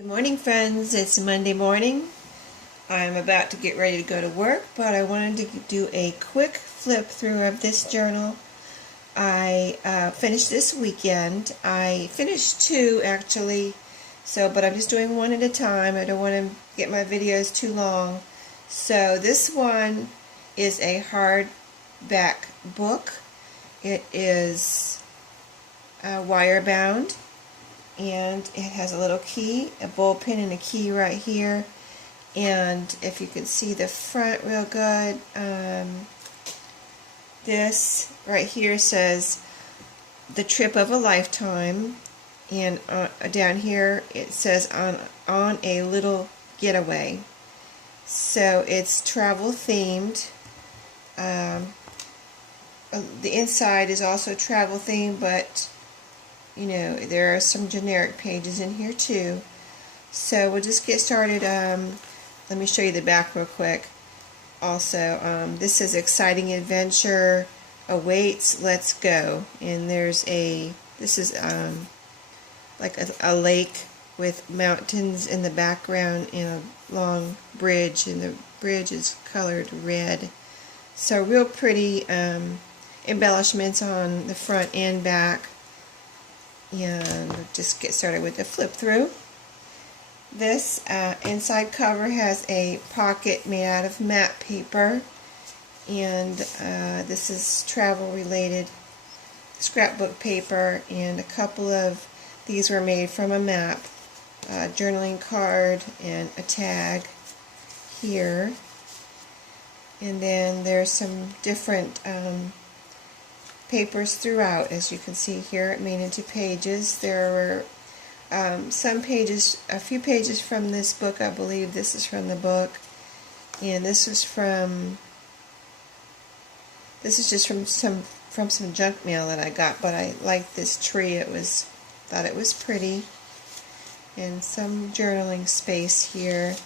Good morning, friends. It's Monday morning. I'm about to get ready to go to work, but I wanted to do a quick flip through of this journal. I finished this weekend. I finished two actually, but I'm just doing one at a time. I don't want to get my videos too long. So this one is a hardback book. It is wire bound. And it has a little key, a ball pin and a key right here. And if you can see the front real good, this right here says the trip of a lifetime, and down here it says on a little getaway. So it's travel themed. The inside is also travel themed, but you know, there are some generic pages in here too. So we'll just get started. Let me show you the back real quick. Also, this says exciting adventure awaits, let's go. And this is like a lake with mountains in the background and a long bridge, and the bridge is colored red. So real pretty embellishments on the front and back. And we'll just get started with the flip through. This inside cover has a pocket made out of matte paper, and this is travel related scrapbook paper, and a couple of these were made from a map, journaling card and a tag here. And then there's some different papers throughout, as you can see here, made into pages. There were some pages, a few pages from this book. I believe this is from the book, and this is just from some junk mail that I got. But I liked this tree. Thought it was pretty, and some journaling space here.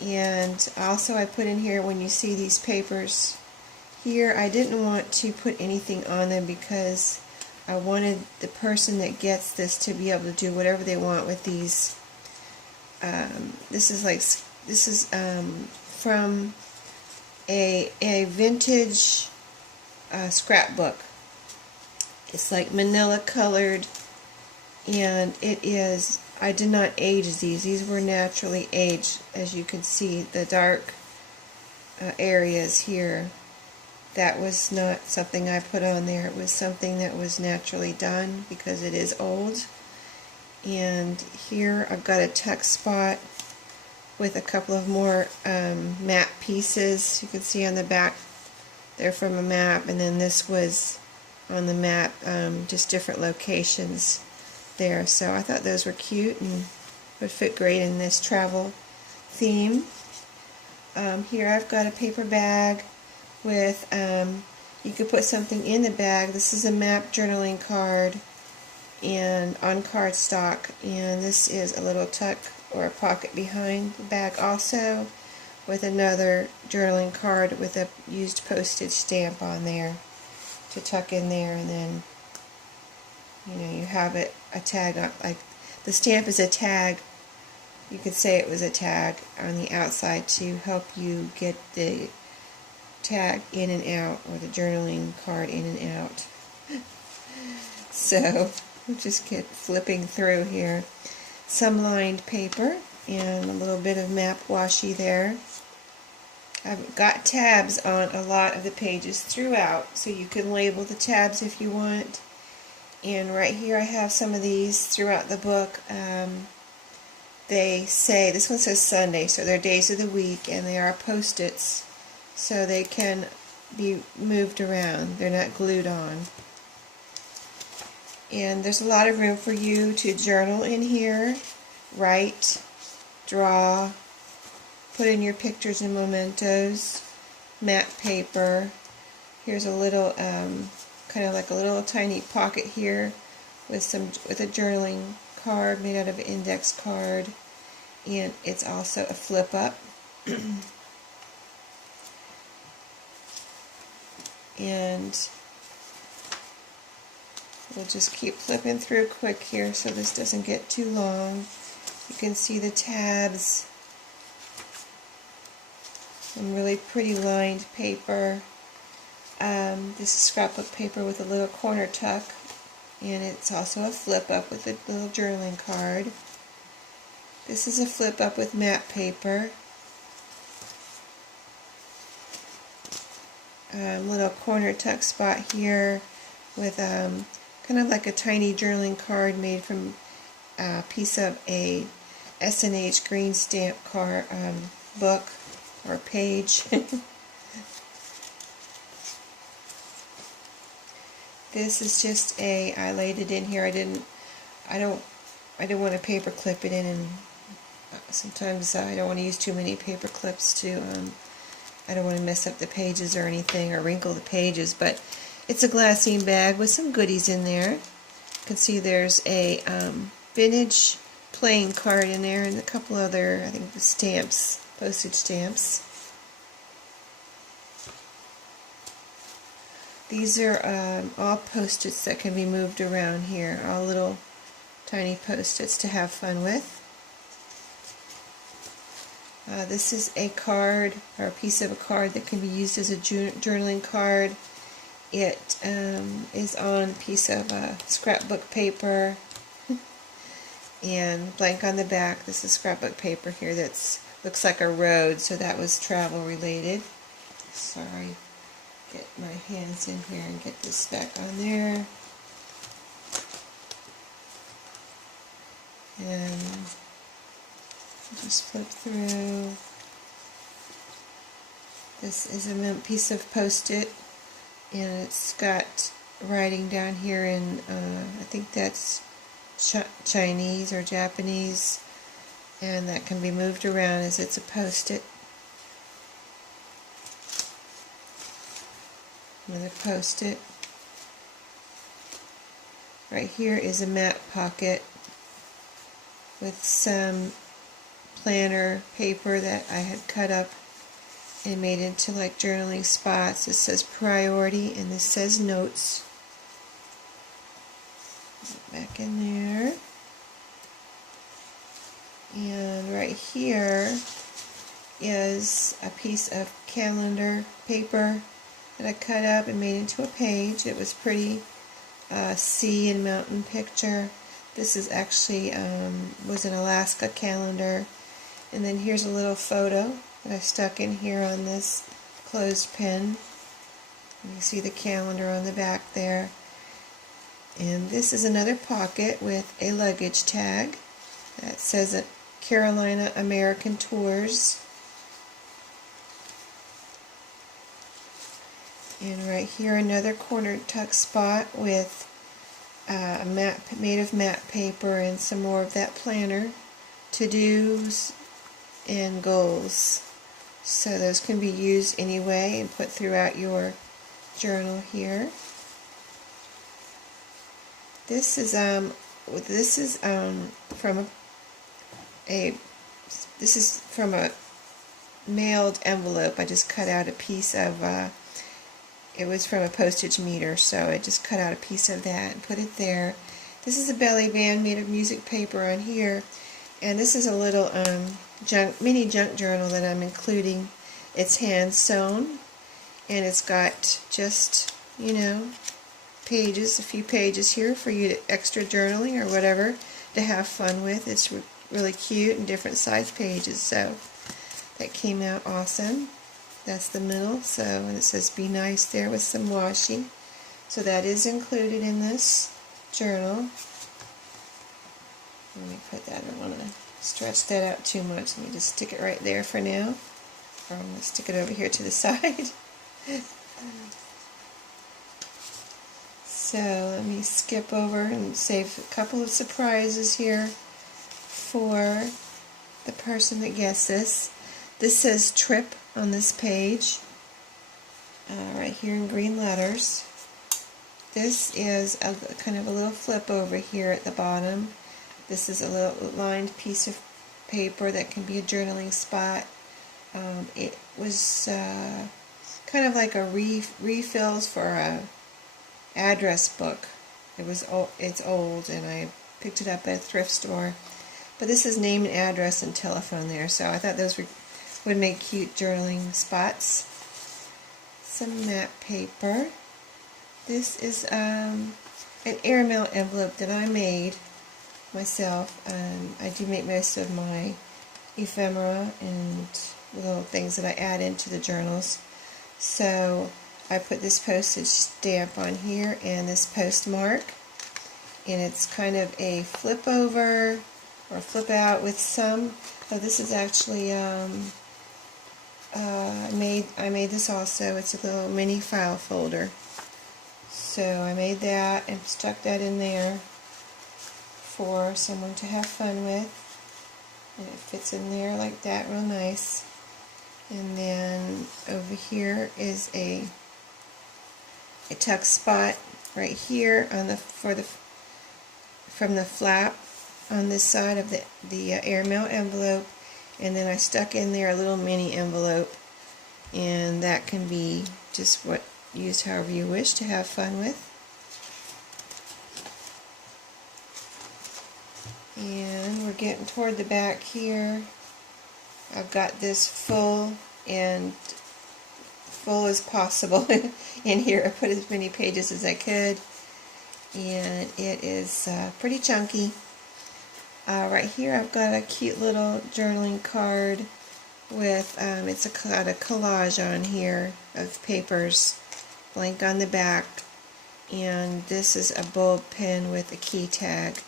And also I put in here, when you see these papers here, I didn't want to put anything on them because I wanted the person that gets this to be able to do whatever they want with these. This is from a vintage scrapbook. It's like manila colored, and it is. I did not age these. These were naturally aged, as you can see. The dark areas here. That was not something I put on there. It was something that was naturally done because it is old. And here I've got a tuck spot with a couple of more map pieces. You can see on the back they're from a map, and then this was on the map, just different locations there. So I thought those were cute and would fit great in this travel theme. Here I've got a paper bag with, you could put something in the bag. This is a map journaling card and on cardstock, and this is a little tuck or a pocket behind the bag also, with another journaling card with a used postage stamp on there to tuck in there. And then, you know, you have it, a tag on, like the stamp is a tag. You could say it was a tag on the outside to help you get the tag in and out, or the journaling card in and out. So we'll just get flipping through here. Some lined paper and a little bit of map washi there. I've got tabs on a lot of the pages throughout, so you can label the tabs if you want. And right here I have some of these throughout the book. They say, this one says Sunday, so they're days of the week, and they are post-its, so they can be moved around. They're not glued on. And there's a lot of room for you to journal in here, write, draw, put in your pictures and mementos, matte paper. Here's a little, kind of like a little tiny pocket here with a journaling card made out of an index card, and it's also a flip up. And we'll just keep flipping through quick here so this doesn't get too long. You can see the tabs. Some really pretty lined paper. This is scrapbook paper with a little corner tuck, and it's also a flip up with a little journaling card. This is a flip up with matte paper. Little corner tuck spot here with kind of like a tiny journaling card made from a piece of a S&H green stamp card book or page. This is just I laid it in here. I didn't want to paper clip it in, and sometimes I don't want to use too many paper clips to I don't want to mess up the pages or anything or wrinkle the pages, but it's a glassine bag with some goodies in there. You can see there's a vintage playing card in there and a couple other, I think, stamps, postage stamps. These are all post-its that can be moved around here, all little tiny post-its to have fun with. This is a card, or a piece of a card that can be used as a journaling card. It is on a piece of scrapbook paper and blank on the back. This is scrapbook paper here that looks like a road, so that was travel related. Sorry, get my hands in here and get this back on there. And just flip through. This is a piece of post-it, and it's got writing down here in, I think that's Chinese or Japanese, and that can be moved around as it's a post-it. Another post-it. Right here is a mat pocket with some planner paper that I had cut up and made into like journaling spots. This says priority and this says notes. Back in there. And right here is a piece of calendar paper that I cut up and made into a page. It was pretty sea and mountain picture. This is actually was an Alaska calendar. And then here's a little photo that I stuck in here on this clothespin. You see the calendar on the back there. And this is another pocket with a luggage tag that says Carolina American Tours. And right here another corner tuck spot with a map made of matte paper and some more of that planner, to-dos and goals. So those can be used anyway and put throughout your journal here. This is from a mailed envelope. I just cut out a piece of it was from a postage meter, so I just cut out a piece of that and put it there. This is a belly band made of music paper on here, and this is a little mini junk journal that I'm including. It's hand sewn, and it's got just, you know, pages, a few pages here for you to extra journaling or whatever to have fun with. It's really cute and different size pages, so that came out awesome. That's the middle, so, and it says be nice there with some washi. So that is included in this journal. Let me put that, I don't want to stretch that out too much. Let me just stick it right there for now. Or I'm going to stick it over here to the side. So let me skip over and save a couple of surprises here for the person that gets this. This says trip on this page, right here in green letters. This is a kind of a little flip over here at the bottom. This is a little lined piece of paper that can be a journaling spot. It was kind of like a refills for a address book. It's old, and I picked it up at a thrift store. But this is name and address and telephone there, so I thought those would make cute journaling spots. Some matte paper. This is an airmail envelope that I made myself. I do make most of my ephemera and little things that I add into the journals. So I put this postage stamp on here and this postmark, and it's kind of a flip over or flip out with some. Oh, this is actually I made this also. It's a little mini file folder. So I made that and stuck that in there for someone to have fun with. And it fits in there like that, real nice. And then over here is a tuck spot right here on the from the flap on this side of the airmail envelope. And then I stuck in there a little mini envelope, and that can be just used however you wish to have fun with. And we're getting toward the back here. I've got this full as possible in here. I put as many pages as I could, and it is pretty chunky. Right here I've got a cute little journaling card with, it's got a collage on here of papers, blank on the back, and this is a bulb pen with a key tag.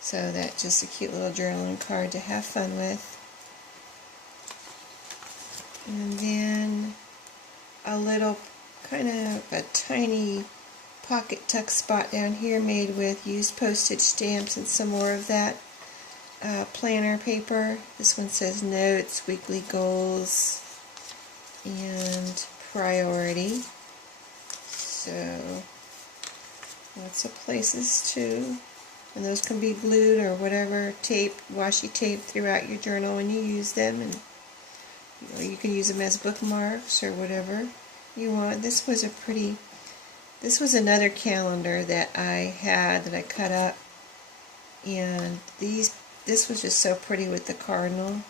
So that's just a cute little journaling card to have fun with. And then a little kind of a tiny pocket tuck spot down here made with used postage stamps and some more of that planner paper. This one says notes, weekly goals, and priority. So lots of places too. And those can be glued or whatever tape, washi tape throughout your journal when you use them, and you can use them as bookmarks or whatever you want. This was another calendar that I had that I cut up, and this was just so pretty with the cardinal,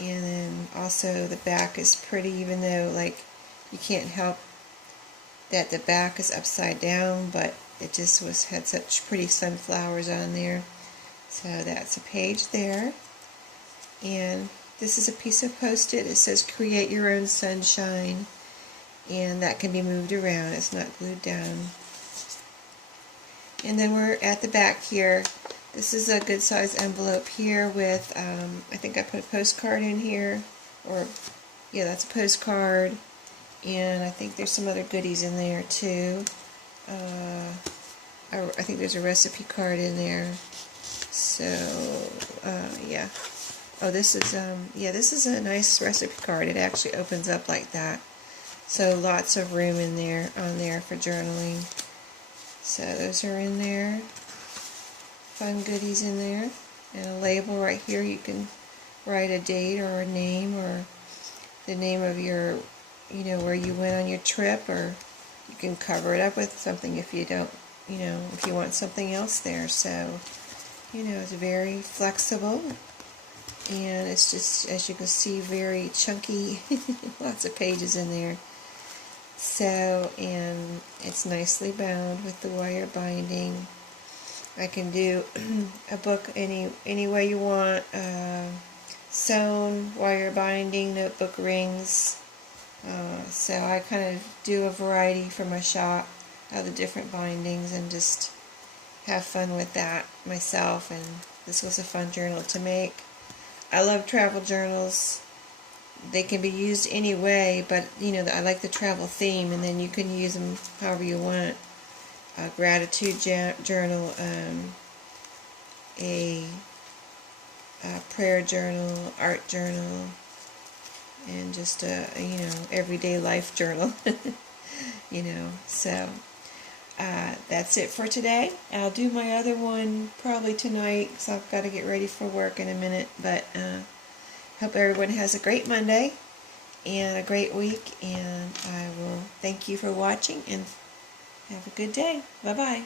and then also the back is pretty, even though like you can't help that the back is upside down, but it just had such pretty sunflowers on there. So that's a page there. And this is a piece of Post-it. It says create your own sunshine, and that can be moved around. It's not glued down. And then we're at the back here. This is a good size envelope here with, I think I put a postcard in here, or yeah, that's a postcard, and I think there's some other goodies in there too. I think there's a recipe card in there. So yeah. Oh, this is this is a nice recipe card. It actually opens up like that. So lots of room in there for journaling. So those are in there. Fun goodies in there. And a label right here. You can write a date or a name or the name of your, where you went on your trip, or you can cover it up with something if you don't, if you want something else there. So, it's very flexible, and it's just, as you can see, very chunky, lots of pages in there. So, and it's nicely bound with the wire binding. I can do a book any way you want, sewn, wire binding, notebook rings. So I kind of do a variety for my shop of the different bindings and just have fun with that myself, and this was a fun journal to make. I love travel journals. They can be used any way, but I like the travel theme, and then you can use them however you want. A gratitude journal, a prayer journal, art journal, and just a everyday life journal. So that's it for today. I'll do my other one probably tonight, because I've got to get ready for work in a minute. But hope everyone has a great Monday and a great week, and I will thank you for watching, and have a good day. Bye-bye.